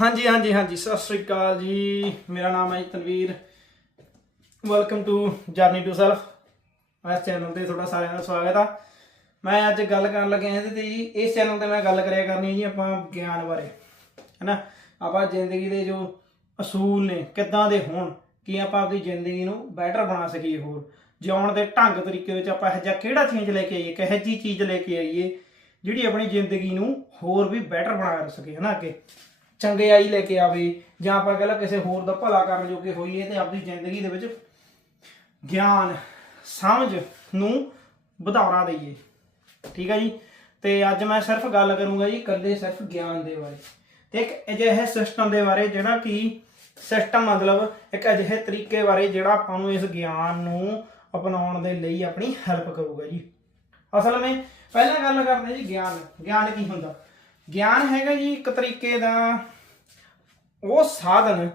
ਹਾਂਜੀ ਹਾਂਜੀ ਹਾਂਜੀ, ਸਤਿ ਸ੍ਰੀ ਅਕਾਲ ਜੀ। ਮੇਰਾ ਨਾਮ ਹੈ ਜੀ Tanveer. Welcome to journey to self ਇਸ ਚੈਨਲ ਤੇ ਤੁਹਾਡਾ ਸਾਰਿਆਂ ਦਾ ਸਵਾਗਤ ਆ। ਮੈਂ ਅੱਜ ਗੱਲ ਕਰਨ ਲੱਗਿਆ ਇਹਦੇ ਤੇ ਜੀ, ਇਸ ਚੈਨਲ ਤੇ ਮੈਂ ਗੱਲ ਕਰਿਆ ਕਰਨੀ ਜੀ ਆਪਾਂ ਗਿਆਨ ਬਾਰੇ, ਹੈਨਾ? ਆਪਾਂ ਜ਼ਿੰਦਗੀ ਦੇ ਜੋ ਅਸੂਲ ਨੇ, ਕਿੱਦਾਂ ਦੇ ਹੋਣ, ਕਿ ਆਪਾਂ ਆਪਣੀ ਜ਼ਿੰਦਗੀ ਨੂੰ ਬੈਟਰ ਬਣਾ ਸਕੀਏ ਹੋਰ? ਜਿਉਣ ਦੇ ਢੰਗ ਤਰੀਕੇ ਵਿੱਚ ਆਪਾਂ ਇਹ ਜਿਹਾ ਕਿਹੜਾ ਚੇਂਜ ਲੈ ਕੇ ਆਈਏ ਕਿਹੋ ਜਿਹੀ ਚੀਜ਼ ਲੈ ਕੇ ਆਈਏ, ਜਿਹੜੀ ਆਪਣੀ ਜ਼ਿੰਦਗੀ ਨੂੰ ਹੋਰ ਵੀ ਬੈਟਰ ਬਣਾ ਸਕੇ ਹਨਾ ਅੱਗੇ? ਚੰਗਿਆਈ ਲੈ ਕੇ ਆਵੇ ਜਾਂ ਆਪਾਂ ਕਹਿੰਦਾ ਕਿਸੇ ਹੋਰ ਦਾ ਭਲਾ ਕਰਨ ਜੋਗੇ ਹੋਈਏ ਤੇ ਆਪਣੀ ਜ਼ਿੰਦਗੀ ਦੇ ਵਿੱਚ ਗਿਆਨ, ਸਮਝ ਨੂੰ ਵਧਾਵਾ ਦਈਏ। ਠੀਕ ਹੈ ਜੀ? ਤੇ ਅੱਜ ਮੈਂ ਸਿਰਫ ਗੱਲ ਕਰੂੰਗਾ ਜੀ ਇਕੱਲੇ ਸਿਰਫ ਗਿਆਨ ਦੇ ਬਾਰੇ। ਤੇ ਇੱਕ ਅਜਿਹੇ ਸਿਸਟਮ ਦੇ ਬਾਰੇ ਜਿਹੜਾ ਕਿ ਸਿਸਟਮ ਮਤਲਬ ਇੱਕ ਅਜਿਹੇ ਤਰੀਕੇ ਬਾਰੇ ਜਿਹੜਾ ਆਪਾਂ ਨੂੰ ਇਸ ਗਿਆਨ ਨੂੰ ਅਪਣਾਉਣ ਦੇ ਲਈ ਆਪਣੀ ਹੈਲਪ ਕਰੂਗਾ ਜੀ। ਅਸਲ ਵਿੱਚ ਪਹਿਲਾਂ ਗੱਲ ਕਰਦੇ ਜੀ ਗਿਆਨ। ਗਿਆਨ ਕੀ ਹੁੰਦਾ? ਗਿਆਨ ਹੈਗਾ ਜੀ ਇੱਕ ਤਰੀਕੇ ਦਾ ਉਹ ਸਾਧਨ,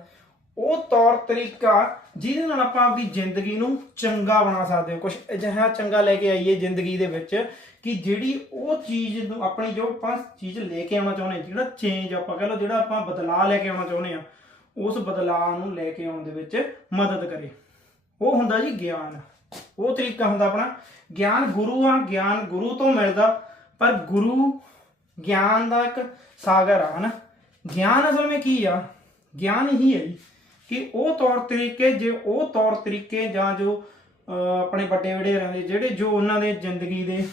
ਉਹ ਤੌਰ ਤਰੀਕਾ ਜਿਹਦੇ ਨਾਲ ਆਪਾਂ ਆਪਣੀ ਜ਼ਿੰਦਗੀ ਨੂੰ ਚੰਗਾ ਬਣਾ ਸਕਦੇ ਹਾਂ। ਕੁਝ ਅਜਿਹਾ ਚੰਗਾ ਲੈ ਕੇ ਆਈਏ ਜ਼ਿੰਦਗੀ ਦੇ ਵਿੱਚ ਕਿ ਜਿਹੜੀ ਉਹ ਚੀਜ਼ ਨੂੰ ਆਪਣੀ ਜੋ ਆਪਾਂ ਚੀਜ਼ ਲੈ ਕੇ ਆਉਣਾ ਚਾਹੁੰਦੇ ਹਾਂ, ਜਿਹੜਾ ਚੇਂਜ ਆਪਾਂ ਕਹ ਲਓ, ਜਿਹੜਾ ਆਪਾਂ ਬਦਲਾਅ ਲੈ ਕੇ ਆਉਣਾ ਚਾਹੁੰਦੇ ਆ ਉਸ ਬਦਲਾਅ ਨੂੰ ਲੈ ਕੇ ਆਉਣ ਦੇ ਵਿੱਚ ਮਦਦ ਕਰੇ। ਉਹ ਹੁੰਦਾ ਜੀ ਗਿਆਨ। ਉਹ ਤਰੀਕਾ ਹੁੰਦਾ ਆਪਣਾ, ਗਿਆਨ ਗੁਰੂ ਆ, ਗਿਆਨ ਗੁਰੂ ਤੋਂ ਮਿਲਦਾ, ਪਰ ਗੁਰੂ ਗਿਆਨ ਦਾ ਇੱਕ ਸਾਗਰ ਆ, ਹਨਾ? ਗਿਆਨ ਅਸਲ ਵਿੱਚ ਕੀ ਆ? ਗਿਆਨ ਹੀ ਹੈ ਜੀ ਕਿ ਉਹ ਤੌਰ ਤਰੀਕੇ, ਜੇ ਉਹ ਤੌਰ ਤਰੀਕੇ ਜਾਂ ਜੋ ਆਪਣੇ ਵੱਡੇ ਵਡੇਰਿਆਂ ਦੇ, ਜਿਹੜੇ ਜੋ ਉਹਨਾਂ ਦੇ ਜ਼ਿੰਦਗੀ ਦੇ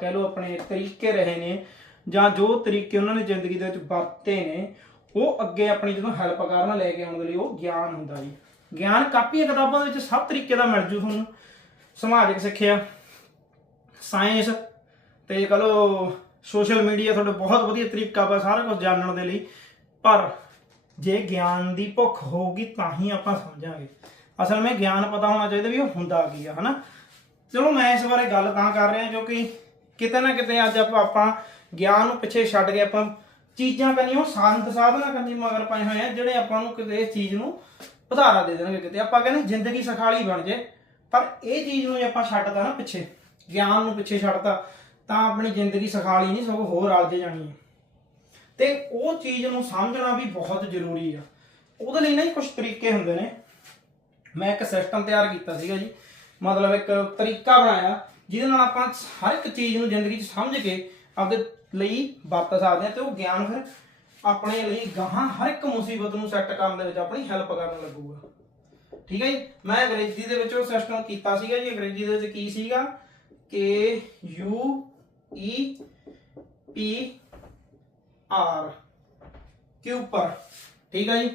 ਕਹਿ ਲਓ ਆਪਣੇ ਤਰੀਕੇ ਰਹੇ ਨੇ ਜਾਂ ਜੋ ਤਰੀਕੇ ਉਹਨਾਂ ਨੇ ਜ਼ਿੰਦਗੀ ਦੇ ਵਿੱਚ ਵਰਤੇ ਨੇ, ਉਹ ਅੱਗੇ ਆਪਣੀ ਜਦੋਂ ਹੈਲਪ ਕਰਨ ਲੈ ਕੇ ਆਉਣ ਦੇ ਲਈ ਉਹ ਗਿਆਨ ਹੁੰਦਾ ਜੀ। ਗਿਆਨ ਕਾਪੀਆਂ ਕਿਤਾਬਾਂ ਦੇ ਵਿੱਚ ਸਭ ਤਰੀਕੇ ਦਾ ਮਿਲ ਜੂ ਤੁਹਾਨੂੰ। ਸਮਾਜਿਕ ਸਿੱਖਿਆ ਸਾਇੰਸ ਤੇ ਕਹ ਲਓ ਸੋਸ਼ਲ ਮੀਡੀਆ ਤੁਹਾਡੇ ਬਹੁਤ ਵਧੀਆ ਤਰੀਕਾ ਵਾ ਸਾਰਾ ਕੁਝ ਜਾਣਨ ਦੇ ਲਈ। ਪਰ ਜੇ ਗਿਆਨ ਦੀ ਭੁੱਖ ਹੋਊਗੀ ਤਾਂ ਹੀ ਆਪਾਂ ਸਮਝਾਂਗੇ। ਅਸਲ ਵਿੱਚ ਗਿਆਨ ਪਤਾ ਹੋਣਾ ਚਾਹੀਦਾ ਵੀ ਉਹ ਹੁੰਦਾ ਕੀ ਆ, ਹਨਾ? ਚਲੋ ਮੈਂ ਇਸ ਬਾਰੇ ਗੱਲ ਤਾਂ ਕਰ ਰਿਹਾ ਕਿਉਂਕਿ ਕਿਤੇ ਨਾ ਕਿਤੇ ਅੱਜ ਆਪਾਂ ਆਪਾਂ ਗਿਆਨ ਨੂੰ ਪਿੱਛੇ ਛੱਡ ਕੇ ਆਪਾਂ ਚੀਜ਼ਾਂ ਕਰਨੀਆਂ ਉਹ ਸੰਤ ਸਾਧਨਾ ਕਰਨੀ ਮਗਰ ਪਏ ਹੋਏ ਆ, ਜਿਹੜੇ ਆਪਾਂ ਨੂੰ ਕਿਤੇ ਇਸ ਚੀਜ਼ ਨੂੰ ਵਧਾਰਾ ਦੇ ਦੇਣਗੇ ਕਿਤੇ। ਆਪਾਂ ਕਹਿੰਦੇ ਜ਼ਿੰਦਗੀ ਸਖਾਲੀ ਬਣ ਜੇ, ਪਰ ਇਹ ਚੀਜ਼ ਨੂੰ ਜੇ ਆਪਾਂ ਛੱਡਦਾ ਨਾ ਪਿੱਛੇ, ਗਿਆਨ ਨੂੰ ਪਿੱਛੇ ਛੱਡਦਾ ਤਾਂ ਆਪਣੀ ਜ਼ਿੰਦਗੀ ਸਖਾਲੀ ਨਹੀਂ, ਸਗੋਂ ਹੋਰ ਅਲਝ ਜਾਣੀ ਹੈ। ਤੇ ਉਹ ਚੀਜ਼ ਨੂੰ ਸਮਝਣਾ ਵੀ ਬਹੁਤ ਜ਼ਰੂਰੀ ਆ। ਉਹਦੇ ਲਈ ਨਾ ਕੁਝ ਤਰੀਕੇ ਹੁੰਦੇ ਨੇ। ਮੈਂ ਇੱਕ ਸਿਸਟਮ ਤਿਆਰ ਕੀਤਾ ਸੀਗਾ ਜੀ। ਮਤਲਬ ਇੱਕ ਤਰੀਕਾ ਬਣਾਇਆ, ਜਿਹਦੇ ਨਾਲ ਆਪਾਂ ਹਰ ਇੱਕ ਚੀਜ਼ ਨੂੰ ਜ਼ਿੰਦਗੀ 'ਚ ਸਮਝ ਕੇ ਆਪਦੇ ਲਈ ਵਰਤ ਸਕਦੇ ਹਾਂ ਤੇ ਉਹ ਗਿਆਨ ਫਿਰ ਆਪਣੇ ਲਈ ਗਾਹਾਂ ਹਰ ਇੱਕ ਮੁਸੀਬਤ ਨੂੰ ਸੈੱਟ ਕਰਨ ਦੇ ਵਿੱਚ ਆਪਣੀ ਹੈਲਪ ਕਰਨ ਲੱਗੂਗਾ। ਠੀਕ ਹੈ ਜੀ? ਮੈਂ ਅੰਗਰੇਜ਼ੀ ਦੇ ਵਿੱਚ ਉਹ ਸਿਸਟਮ ਕੀਤਾ ਸੀਗਾ ਜੀ। ਅੰਗਰੇਜ਼ੀ ਦੇ ਵਿੱਚ ਕੀ ਸੀਗਾ? ਕਿ ਯੂ ਈ ਪੀ ਆਰ ਕਿਊਪਰ ਠੀਕ ਹੈ ਜੀ?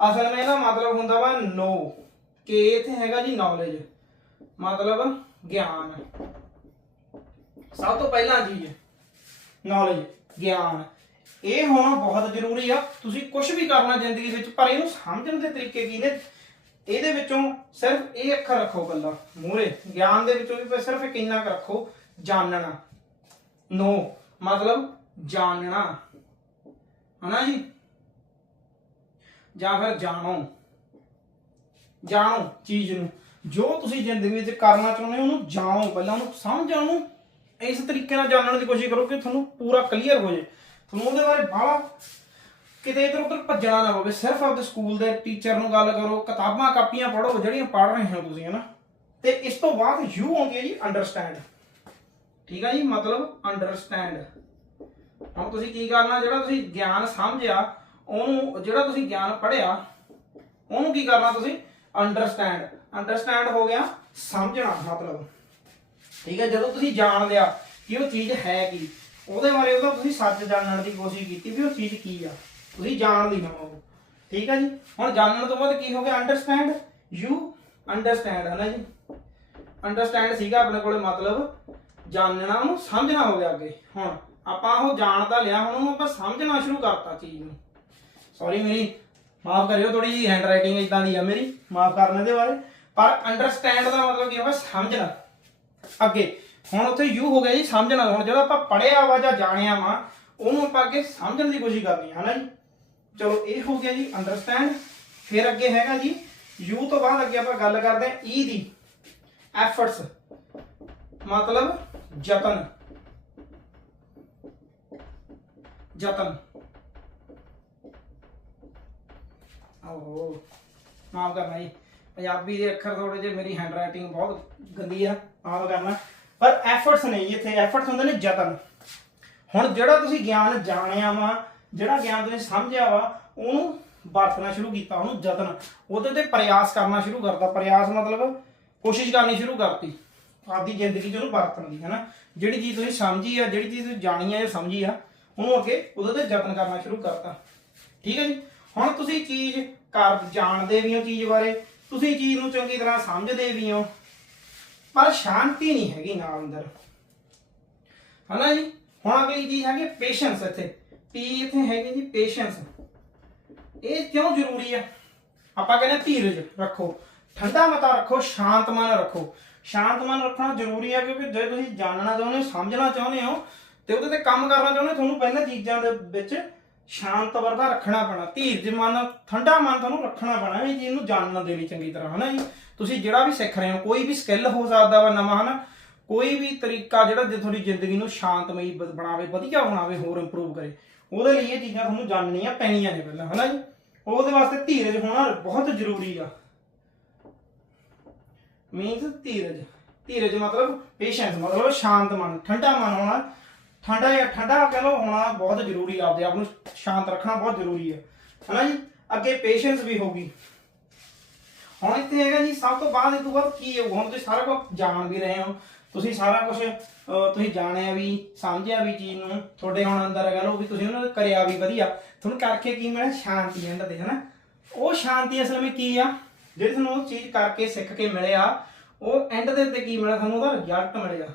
ਅਸਲ ਵਿੱਚ ਇਹਦਾ ਮਤਲਬ ਹੁੰਦਾ ਵਾ ਨੋ ਕਿ ਇੱਥੇ ਹੈਗਾ ਜੀ ਨੌਲੇਜ ਮਤਲਬ ਗਿਆਨ। ਸਭ ਤੋਂ ਪਹਿਲਾਂ ਚੀਜ਼ ਨੌਲੇਜ ਗਿਆਨ। ਇਹ ਹੋਣਾ ਬਹੁਤ ਜ਼ਰੂਰੀ ਆ, ਤੁਸੀਂ ਕੁਝ ਵੀ ਕਰਨਾ ਜ਼ਿੰਦਗੀ ਵਿੱਚ, ਪਰ ਇਹਨੂੰ ਸਮਝਣ ਦੇ ਤਰੀਕੇ ਕੀ ਨੇ? ਇਹਦੇ ਵਿੱਚੋਂ ਸਿਰਫ ਇਹ ਅੱਖਰ ਰੱਖੋ ਗੱਲਾਂ ਮੂਰੇ ਗਿਆਨ ਦੇ ਵਿੱਚੋਂ ਵੀ ਸਿਰਫ ਕਿੰਨਾ ਕੁ ਰੱਖੋ ਜਾਣਨਾ ਨੋ ਮਤਲਬ ਜਾਣਨਾ ਹਨਾ ਜੀ? ਜਾਂ ਫਿਰ ਜਾਣੋ। ਜਾਣੋ ਚੀਜ਼ ਨੂੰ। ਜੋ ਤੁਸੀਂ ਜ਼ਿੰਦਗੀ ਵਿੱਚ ਕਰਨਾ ਚਾਹੁੰਦੇ ਹੋ, ਉਹਨੂੰ ਜਾਣੋ। ਪਹਿਲਾਂ ਉਹਨੂੰ ਸਮਝੋ ਉਹਨੂੰ ਇਸ ਤਰੀਕੇ ਨਾਲ ਜਾਣਨ ਦੀ ਕੋਸ਼ਿਸ਼ ਕਰੋ ਕਿ ਤੁਹਾਨੂੰ ਪੂਰਾ ਕਲੀਅਰ ਹੋ ਜਾਏ ਤੁਹਾਨੂੰ ਉਹਦੇ ਬਾਰੇ ਬਾਹਲਾ ਕਿਤੇ ਇਧਰ ਉਧਰ ਭੱਜਣਾ ਨਾ ਪਵੇ। ਸਿਰਫ ਆਪਦੇ ਸਕੂਲ ਦੇ ਟੀਚਰ ਨੂੰ ਗੱਲ ਕਰੋ, ਕਿਤਾਬਾਂ, ਕਾਪੀਆਂ ਪੜ੍ਹੋ, ਜਿਹੜੀਆਂ ਪੜ੍ਹ ਰਹੇ ਹੋ ਤੁਸੀਂ, ਹਨਾ? ਤੇ ਇਸ ਤੋਂ ਬਾਅਦ ਯੂ ਆਉਂਦੀ ਹੈ ਜੀ ਅੰਡਰਸਟੈਂਡ ਠੀਕ ਹੈ ਜੀ? ਮਤਲਬ ਅੰਡਰਸਟੈਂਡ ਹੁਣ ਤੁਸੀਂ ਕੀ ਕਰਨਾ, ਜਿਹੜਾ ਤੁਸੀਂ ਗਿਆਨ ਸਮਝਿਆ, ਉਹਨੂੰ, ਜਿਹੜਾ ਤੁਸੀਂ ਗਿਆਨ ਪੜ੍ਹਿਆ, ਉਹਨੂੰ ਕੀ ਕਰਨਾ ਤੁਸੀਂ? ਅੰਡਰਸਟੈਂਡ ਅੰਡਰਸਟੈਂਡ ਹੋ ਗਿਆ ਸਮਝਣਾ, ਮਤਲਬ। ਠੀਕ ਹੈ, ਜਦੋਂ ਤੁਸੀਂ ਜਾਣ ਲਿਆ ਕਿ ਉਹ ਚੀਜ਼ ਹੈ ਕੀ, ਉਹਦੇ ਬਾਰੇ ਉਹਦਾ ਤੁਸੀਂ ਸੱਚ ਜਾਣਨ ਦੀ ਕੋਸ਼ਿਸ਼ ਕੀਤੀ ਵੀ ਉਹ ਚੀਜ਼ ਕੀ ਆ। ਤੁਸੀਂ ਜਾਣ ਲਈ ਨਾ ਹੋ ਠੀਕ ਹੈ ਜੀ? ਹੁਣ ਜਾਣਨ ਤੋਂ ਬਾਅਦ ਕੀ ਹੋ ਗਿਆ? ਅੰਡਰਸਟੈਂਡ ਯੂ ਅੰਡਰਸਟੈਂਡ ਹੈ ਨਾ ਜੀ? ਅੰਡਰਸਟੈਂਡ ਸੀਗਾ ਆਪਣੇ ਕੋਲੇ ਮਤਲਬ, ਜਾਣਨਾ ਉਹਨੂੰ, ਸਮਝਣਾ ਹੋ ਗਿਆ ਅੱਗੇ। ਹੁਣ ਆਪਾਂ ਉਹ ਜਾਣਦਾ ਲਿਆ, ਹੁਣ ਉਹਨੂੰ ਆਪਾਂ ਸਮਝਣਾ ਸ਼ੁਰੂ ਕਰਤਾ ਚੀਜ਼ ਨੂੰ। ਸੌਰੀ ਮੇਰੀ, ਮਾਫ ਕਰਿਓ ਥੋੜੀ ਜੀ ਹੈਂਡਰਾਈਟਿੰਗ ਇਦਾਂ ਦੀ ਆ ਮੇਰੀ, ਮਾਫ ਕਰਨ ਦੇ ਬਾਰੇ। ਪਰ ਅੰਡਰਸਟੈਂਡ ਦਾ ਮਤਲਬ ਕੀ ਹੋਇਆ ਸਮਝਣਾ। ਅੱਗੇ, ਹੁਣ ਉੱਥੇ ਯੂ ਹੋ ਗਿਆ ਜੀ, ਸਮਝਣਾ। ਹੁਣ ਜਦੋਂ ਆਪਾਂ ਪੜਿਆ ਵਾ ਜਾਂ ਜਾਣਿਆ ਵਾ, ਉਹਨੂੰ ਆਪਾਂ ਅੱਗੇ ਸਮਝਣ ਦੀ ਕੋਸ਼ਿਸ਼ ਕਰਨੀ ਹੈ ਨਾ ਜੀ? ਚਲੋ, ਇਹ ਹੋ ਗਿਆ ਜੀ ਅੰਡਰਸਟੈਂਡ ਫਿਰ ਅੱਗੇ ਹੈਗਾ ਜੀ, ਯੂ ਤੋਂ ਬਾਅਦ ਅੱਗੇ ਆਪਾਂ ਗੱਲ ਕਰਦੇ ਹਾਂ ਈ ਦੀ। ਐਫਰਟਸ ਮਤਲਬ ਯਤਨ। ਯਤਨ ਓਹੋ ਮਾਫ ਕਰਨਾ ਜੀ। ਪੰਜਾਬੀ ਦੇ ਅੱਖਰ ਥੋੜੇ ਜਿਹੇ ਮੇਰੀ ਹੈਂਡਰਾਈਟਿੰਗ ਬਹੁਤ ਗੰਦੀ ਆ, ਮਾਫ ਕਰਨਾ। ਪਰ ਐਫਰਟਸ ਨਹੀਂ ਇੱਥੇ ਐਫਰਟਸ ਹੁੰਦੇ ਨੇ ਯਤਨ ਹੁਣ ਜਿਹੜਾ ਤੁਸੀਂ ਗਿਆਨ ਜਾਣਿਆ ਵਾ, ਜਿਹੜਾ ਗਿਆਨ ਤੁਸੀਂ ਸਮਝਿਆ ਵਾ, ਉਹਨੂੰ ਵਰਤਣਾ ਸ਼ੁਰੂ ਕੀਤਾ, ਉਹਨੂੰ ਯਤਨ ਉਹਦੇ ਤੇ ਪ੍ਰਯਾਸ ਕਰਨਾ ਸ਼ੁਰੂ ਕਰਤਾ। ਪ੍ਰਯਾਸ ਮਤਲਬ ਕੋਸ਼ਿਸ਼ ਕਰਨੀ ਸ਼ੁਰੂ ਕਰਤੀ। ਆਪਦੀ ਜ਼ਿੰਦਗੀ 'ਚ ਉਹਨੂੰ ਵਰਤਣ ਦੀ ਹੈ ਨਾ ਜਿਹੜੀ ਚੀਜ਼ ਤੁਸੀਂ ਸਮਝੀ ਆ, ਜਿਹੜੀ ਚੀਜ਼ ਤੁਸੀਂ ਜਾਣੀ ਆ ਜਾਂ ਸਮਝੀ ਆ। ਉਹਨੂੰ ਅੱਗੇ ਉਹਦੇ ਤੇ ਯਤਨ ਕਰਨਾ ਸ਼ੁਰੂ ਕਰਤਾ। ਠੀਕ ਹੈ ਜੀ? ਹੁਣ ਤੁਸੀਂ ਚੀਜ਼ ਕਰ ਜਾਣਦੇ ਵੀ ਹੋ ਚੀਜ਼ ਬਾਰੇ, ਤੁਸੀਂ ਚੀਜ਼ ਨੂੰ ਚੰਗੀ ਤਰ੍ਹਾਂ ਸਮਝਦੇ ਵੀ ਹੋ, ਪਰ ਸ਼ਾਂਤੀ ਨਹੀਂ ਹੈਗੀ ਨਾਲ ਅੰਦਰ। ਹਨਾ ਜੀ? ਹੁਣ ਅਗਲੀ ਚੀਜ਼ ਹੈਗੀ ਪੇਸ਼ੈਂਸ ਇੱਥੇ। ਪੀ ਇੱਥੇ ਹੈਗੀ ਜੀ ਪੇਸ਼ੈਂਸ ਇਹ ਕਿਉਂ ਜ਼ਰੂਰੀ ਆ? ਆਪਾਂ ਕਹਿੰਦੇ ਹਾਂ ਧੀਰਜ ਰੱਖੋ। ਠੰਡਾ ਮਤਾ ਰੱਖੋ, ਸ਼ਾਂਤ ਮਨ ਰੱਖੋ। ਸ਼ਾਂਤ ਮਨ ਰੱਖਣਾ ਜ਼ਰੂਰੀ ਆ ਕਿਉਂਕਿ ਜੇ ਤੁਸੀਂ ਜਾਣਨਾ ਚਾਹੁੰਦੇ ਹੋ, ਸਮਝਣਾ ਚਾਹੁੰਦੇ ਹੋ ਤੇ ਉਹਦੇ ਤੇ ਕੰਮ ਕਰਨਾ ਚਾਹੁੰਦੇ ਹੋ ਤੁਹਾਨੂੰ ਪਹਿਲਾਂ ਚੀਜ਼ਾਂ ਦੇ ਵਿੱਚ ਸ਼ਾਂਤ ਵਰਤਾ ਰੱਖਣਾ ਪੈਣਾ। ਧੀਰਜ ਮਨ, ਠੰਡਾ ਮਨ ਤੁਹਾਨੂੰ ਰੱਖਣਾ ਪੈਣਾ, ਇਹ ਚੀਜ਼ ਨੂੰ ਜਾਣਨ ਦੇ ਚੰਗੀ ਤਰ੍ਹਾਂ, ਹਨਾ ਜੀ? ਤੁਸੀਂ ਜਿਹੜਾ ਵੀ ਸਿੱਖ ਰਹੇ ਹੋ, ਕੋਈ ਵੀ ਸਕਿੱਲ ਹੋ ਸਕਦਾ ਵਾ ਨਵਾਂ, ਹਨਾ? ਕੋਈ ਵੀ ਤਰੀਕਾ ਜਿਹੜਾ ਜੇ ਤੁਹਾਡੀ ਜ਼ਿੰਦਗੀ ਨੂੰ ਸ਼ਾਂਤਮਈ ਬਣਾਵੇ, ਵਧੀਆ ਬਣਾਵੇ, ਹੋਰ ਇੰਪਰੂਵ ਕਰੇ, ਉਹਦੇ ਲਈ ਇਹ ਚੀਜ਼ਾਂ ਤੁਹਾਨੂੰ ਜਾਣਨੀਆਂ ਪੈਣੀਆਂ ਨੇ ਪਹਿਲਾਂ, ਹਨਾ ਜੀ? ਉਹਦੇ ਵਾਸਤੇ ਧੀਰਜ ਹੋਣਾ ਬਹੁਤ ਜ਼ਰੂਰੀ ਆ। ਮੀਨਸ ਧੀਰਜ। ਧੀਰਜ ਮਤਲਬ ਪੇਸ਼ੈਂਸ ਮਤਲਬ ਸ਼ਾਂਤ ਮਨ, ਠੰਡਾ ਮਨ ਹੋਣਾ। ਠੰਡਾ ਜਾਂ ਠੰਡਾ ਕਹ ਲਓ, ਹੋਣਾ ਬਹੁਤ ਜ਼ਰੂਰੀ ਆ, ਆਪਦੇ ਆਪ ਨੂੰ ਸ਼ਾਂਤ ਰੱਖਣਾ ਬਹੁਤ ਜ਼ਰੂਰੀ ਹੈ ਹਨਾ ਜੀ? ਅੱਗੇ ਪੇਸ਼ੈਂਸ ਵੀ ਹੋਗੀ ਹੁਣ ਇੱਥੇ ਹੈਗਾ ਜੀ, ਸਭ ਤੋਂ ਬਾਅਦ ਇਹ ਤੋਂ ਬਾਅਦ ਕੀ ਹੋਊਗਾ ਹੁਣ ਤੁਸੀਂ ਸਾਰਾ ਕੁਝ ਜਾਣ ਵੀ ਰਹੇ ਹੋ। ਤੁਸੀਂ ਸਾਰਾ ਕੁਝ ਤੁਸੀਂ ਜਾਣਿਆ ਵੀ, ਸਮਝਿਆ ਵੀ ਚੀਜ਼ ਨੂੰ। ਤੁਹਾਡੇ ਹੁਣ ਅੰਦਰ ਹੈਗਾ ਲੋ ਵੀ ਤੁਸੀਂ ਉਹਨਾਂ ਨੇ ਕਰਿਆ ਵੀ ਵਧੀਆ। ਤੁਹਾਨੂੰ ਕਰਕੇ ਕੀ ਮਿਲਿਆ? ਸ਼ਾਂਤੀ ਐਂਡ ਦੇ, ਹਨਾ? ਉਹ ਸ਼ਾਂਤੀ ਅਸਲ ਵਿੱਚ ਕੀ ਆ? ਜਿਹੜੀ ਤੁਹਾਨੂੰ ਉਹ ਚੀਜ਼ ਕਰਕੇ ਸਿੱਖ ਕੇ ਮਿਲਿਆ, ਉਹ ਐਂਡ ਦੇ ਉੱਤੇ ਕੀ ਮਿਲਿਆ? ਤੁਹਾਨੂੰ ਉਹਦਾ ਰਿਜ਼ਲਟ ਮਿਲਿਆ।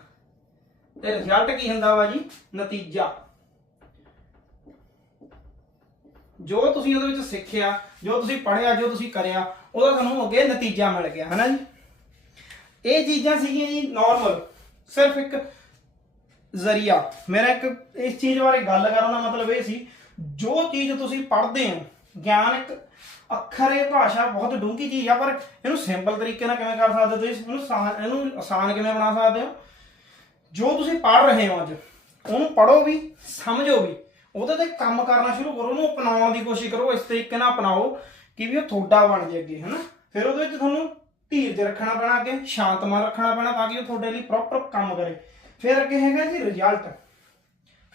ਤੇ ਰਿਜ਼ਲਟ ਕੀ ਹੁੰਦਾ ਵਾ ਜੀ? ਨਤੀਜਾ। ਜੋ ਤੁਸੀਂ ਉਹਦੇ ਵਿੱਚ ਸਿੱਖਿਆ, ਜੋ ਤੁਸੀਂ ਪੜ੍ਹਿਆ, ਜੋ ਤੁਸੀਂ ਕਰਿਆ, ਉਹਦਾ ਤੁਹਾਨੂੰ ਅੱਗੇ ਨਤੀਜਾ ਮਿਲ ਗਿਆ, ਹਨਾ ਜੀ? ਇਹ ਚੀਜ਼ਾਂ ਸੀਗੀਆਂ ਜੀ ਨਾਰਮਲ ਸਿਰਫ ਇੱਕ ਜ਼ਰੀਆ। ਮੇਰਾ ਇੱਕ ਇਸ ਚੀਜ਼ ਬਾਰੇ ਗੱਲ ਕਰਨ ਦਾ ਮਤਲਬ ਇਹ ਸੀ, ਜੋ ਚੀਜ਼ ਤੁਸੀਂ ਪੜ੍ਹਦੇ ਹੋ, ਗਿਆਨ ਇੱਕ ਅੱਖਰ, ਇਹ ਭਾਸ਼ਾ ਬਹੁਤ ਡੂੰਘੀ ਚੀਜ਼ ਆ, ਪਰ ਇਹਨੂੰ ਸਿੰਪਲ ਤਰੀਕੇ ਨਾਲ ਕਿਵੇਂ ਕਰ ਸਕਦੇ ਹੋ ਤੁਸੀਂ? ਇਹਨੂੰ ਆਸਾਨ ਇਹਨੂੰ ਆਸਾਨ ਕਿਵੇਂ ਬਣਾ ਸਕਦੇ ਹੋ? ਜੋ ਤੁਸੀਂ ਪੜ੍ਹ ਰਹੇ ਹੋ ਅੱਜ, ਉਹਨੂੰ ਪੜ੍ਹੋ ਵੀ, ਸਮਝੋ ਵੀ। ਉਹਦੇ ਤੇ ਕੰਮ ਕਰਨਾ ਸ਼ੁਰੂ ਕਰੋ, ਉਹਨੂੰ ਅਪਣਾਉਣ ਦੀ ਕੋਸ਼ਿਸ਼ ਕਰੋ, ਇਸ ਤਰੀਕੇ ਨਾਲ ਅਪਣਾਓ ਕਿ ਵੀ ਉਹ ਤੁਹਾਡਾ ਬਣ ਜੇ ਅੱਗੇ, ਹਨਾ? ਫਿਰ ਉਹਦੇ ਵਿੱਚ ਤੁਹਾਨੂੰ ਧੀਰਜ ਰੱਖਣਾ ਪੈਣਾ ਅੱਗੇ ਸ਼ਾਂਤ ਮਨ ਰੱਖਣਾ ਪੈਣਾ ਤਾਂ ਕਿ ਉਹ ਤੁਹਾਡੇ ਲਈ ਪ੍ਰੋਪਰ ਕੰਮ ਕਰੇ। ਫਿਰ ਅੱਗੇ ਹੈਗਾ ਜੀ ਰਿਜ਼ਲਟ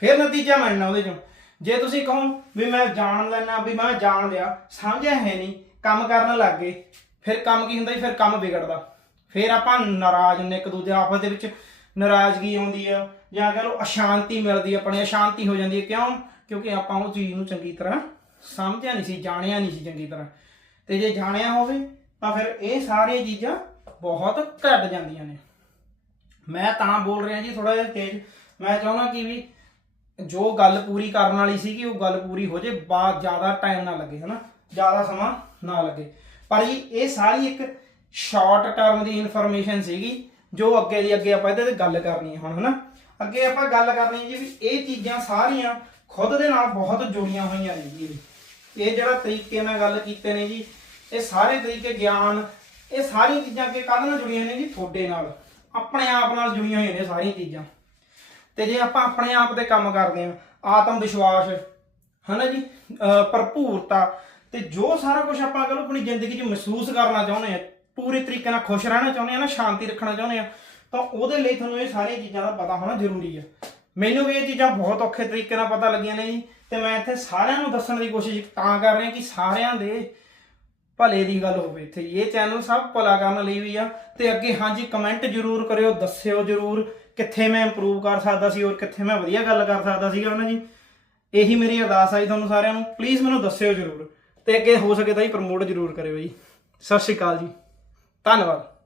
ਫਿਰ ਨਤੀਜਾ ਮਿਲਣਾ ਉਹਦੇ ਚੋਂ। ਜੇ ਤੁਸੀਂ ਕਹੋ ਵੀ ਮੈਂ ਜਾਣ ਲੈਣਾ ਵੀ ਮੈਂ ਜਾਣ ਲਿਆ, ਸਮਝਿਆ ਹੈ ਨਹੀਂ, ਕੰਮ ਕਰਨ ਲੱਗ ਗਏ, ਫਿਰ ਕੰਮ ਕੀ ਹੁੰਦਾ ਜੀ? ਫਿਰ ਕੰਮ ਵਿਗੜਦਾ। ਫਿਰ ਆਪਾਂ ਨਾਰਾਜ਼ ਹੁੰਦੇ ਇੱਕ ਦੂਜੇ ਆਪਸ ਦੇ ਵਿੱਚ। ਨਾਰਾਜ਼ਗੀ ਆਉਂਦੀ ਆ, ਜਾਂ ਕਹ ਲਓ ਅਸ਼ਾਂਤੀ ਮਿਲਦੀ ਆ, ਆਪਣੇ ਅਸ਼ਾਂਤੀ ਹੋ ਜਾਂਦੀ ਹੈ ਕਿਉਂ? ਕਿਉਂਕਿ ਆਪਾਂ ਉਹ ਚੀਜ਼ ਨੂੰ ਚੰਗੀ ਤਰ੍ਹਾਂ ਸਮਝਿਆ ਨਹੀਂ ਸੀ, ਜਾਣਿਆ ਨਹੀਂ ਸੀ ਚੰਗੀ ਤਰ੍ਹਾਂ। ਤੇ ਜੇ ਜਾਣਿਆ ਹੋਵੇ, ਤਾਂ ਫਿਰ ਇਹ ਸਾਰੀਆਂ ਚੀਜ਼ਾਂ ਬਹੁਤ ਘਟ ਜਾਂਦੀਆਂ ਨੇ। ਮੈਂ ਤਾਂ ਬੋਲ ਰਿਹਾ ਜੀ ਥੋੜਾ ਜਿਹਾ ਤੇਜ਼। ਮੈਂ ਚਾਹੁੰਦਾ ਕਿ ਵੀ ਜੋ ਗੱਲ ਪੂਰੀ ਕਰਨ ਵਾਲੀ ਸੀਗੀ, ਉਹ ਗੱਲ ਪੂਰੀ ਹੋ ਜੇ, ਬਾਅਦ ਜ਼ਿਆਦਾ ਟਾਈਮ ਨਾ ਲੱਗੇ, ਹਨਾ? ਜ਼ਿਆਦਾ ਸਮਾਂ ਨਾ ਲੱਗੇ। ਪਰ ਜੀ, ਇਹ ਸਾਰੀ ਇੱਕ ਸ਼ਾਰਟ ਟਰਮ ਦੀ ਇਨਫੋਰਮੇਸ਼ਨ ਸੀਗੀ। ਜੋ ਅੱਗੇ ਦੀ ਅੱਗੇ ਆਪਾਂ ਇਹਦੇ ਤੇ ਗੱਲ ਕਰਨੀ ਹੈ ਹੁਣ, ਹਨਾ? ਅੱਗੇ ਆਪਾਂ ਗੱਲ ਕਰਨੀ ਹੈ ਜੀ ਵੀ ਇਹ ਚੀਜ਼ਾਂ ਸਾਰੀਆਂ ਖੁਦ ਦੇ ਨਾਲ ਬਹੁਤ ਜੁੜੀਆਂ ਹੋਈਆਂ ਨੇ ਜੀ ਇਹ। ਜਿਹੜਾ ਤਰੀਕੇ ਨਾਲ ਗੱਲ ਕੀਤੇ ਨੇ ਜੀ, ਇਹ ਸਾਰੇ ਤਰੀਕੇ ਗਿਆਨ, ਇਹ ਸਾਰੀਆਂ ਚੀਜ਼ਾਂ ਅੱਗੇ ਕਾਹਦੇ ਨਾਲ ਜੁੜੀਆਂ ਨੇ ਜੀ? ਤੁਹਾਡੇ ਨਾਲ। ਆਪਣੇ ਆਪ ਨਾਲ ਜੁੜੀਆਂ ਹੋਈਆਂ ਨੇ ਸਾਰੀਆਂ ਚੀਜ਼ਾਂ। ਤੇ ਜੇ ਆਪਾਂ ਆਪਣੇ ਆਪ ਤੇ ਕੰਮ ਕਰਦੇ ਹਾਂ ਆਤਮ ਵਿਸ਼ਵਾਸ ਹਨਾ ਜੀ? ਭਰਪੂਰਤਾ, ਤੇ ਜੋ ਸਾਰਾ ਕੁਝ ਆਪਾਂ ਅਗਰ ਆਪਣੀ ਜ਼ਿੰਦਗੀ 'ਚ ਮਹਿਸੂਸ ਕਰਨਾ ਚਾਹੁੰਦੇ ਆ ਪੂਰੇ ਤਰੀਕੇ ਨਾਲ ਖੁਸ਼ ਰਹਿਣਾ ਚਾਹੁੰਦੇ ਆ ਨਾ, ਸ਼ਾਂਤੀ ਰੱਖਣਾ ਚਾਹੁੰਦੇ ਆ, ਤਾਂ ਉਹਦੇ ਲਈ ਤੁਹਾਨੂੰ ਇਹ ਸਾਰੀਆਂ ਚੀਜ਼ਾਂ ਦਾ ਪਤਾ ਹੋਣਾ ਜ਼ਰੂਰੀ ਆ। ਮੈਨੂੰ ਵੀ ਇਹ ਚੀਜ਼ਾਂ ਬਹੁਤ ਔਖੇ ਤਰੀਕੇ ਨਾਲ ਪਤਾ ਲੱਗੀਆਂ ਨੇ ਜੀ, ਤੇ ਮੈਂ ਇੱਥੇ ਸਾਰਿਆਂ ਨੂੰ ਦੱਸਣ ਦੀ ਕੋਸ਼ਿਸ਼ ਤਾਂ ਕਰ ਰਿਹਾ ਕਿ ਸਾਰਿਆਂ ਦੇ ਭਲੇ ਦੀ ਗੱਲ ਹੋਵੇ ਇੱਥੇ ਇਹ ਚੈਨਲ ਸਭ ਭਲਾ ਕਰਨ ਲਈ ਵੀ ਆ, ਤੇ ਅੱਗੇ ਹਾਂਜੀ ਕਮੈਂਟ ਜਰੂਰ ਕਰਿਓ, ਦੱਸਿਓ ਜਰੂਰ ਕਿੱਥੇ ਮੈਂ ਇੰਪਰੂਵ ਕਰ ਸਕਦਾ ਸੀ ਔਰ ਕਿੱਥੇ ਮੈਂ ਵਧੀਆ ਗੱਲ ਕਰ ਸਕਦਾ ਸੀਗਾ ਉਹਨਾਂ ਜੀ। ਇਹੀ ਮੇਰੀ ਅਰਦਾਸ ਆ ਜੀ ਤੁਹਾਨੂੰ ਸਾਰਿਆਂ ਨੂੰ। ਪਲੀਜ਼ ਮੈਨੂੰ ਦੱਸਿਓ ਜਰੂਰ, ਤੇ ਅੱਗੇ ਹੋ ਸਕੇ ਤਾਂ ਜੀ ਪ੍ਰਮੋਟ ਜਰੂਰ ਕਰਿਓ ਜੀ। ਸਤਿ ਸ਼੍ਰੀ ਅਕਾਲ ਜੀ। ਧੰਨਵਾਦ।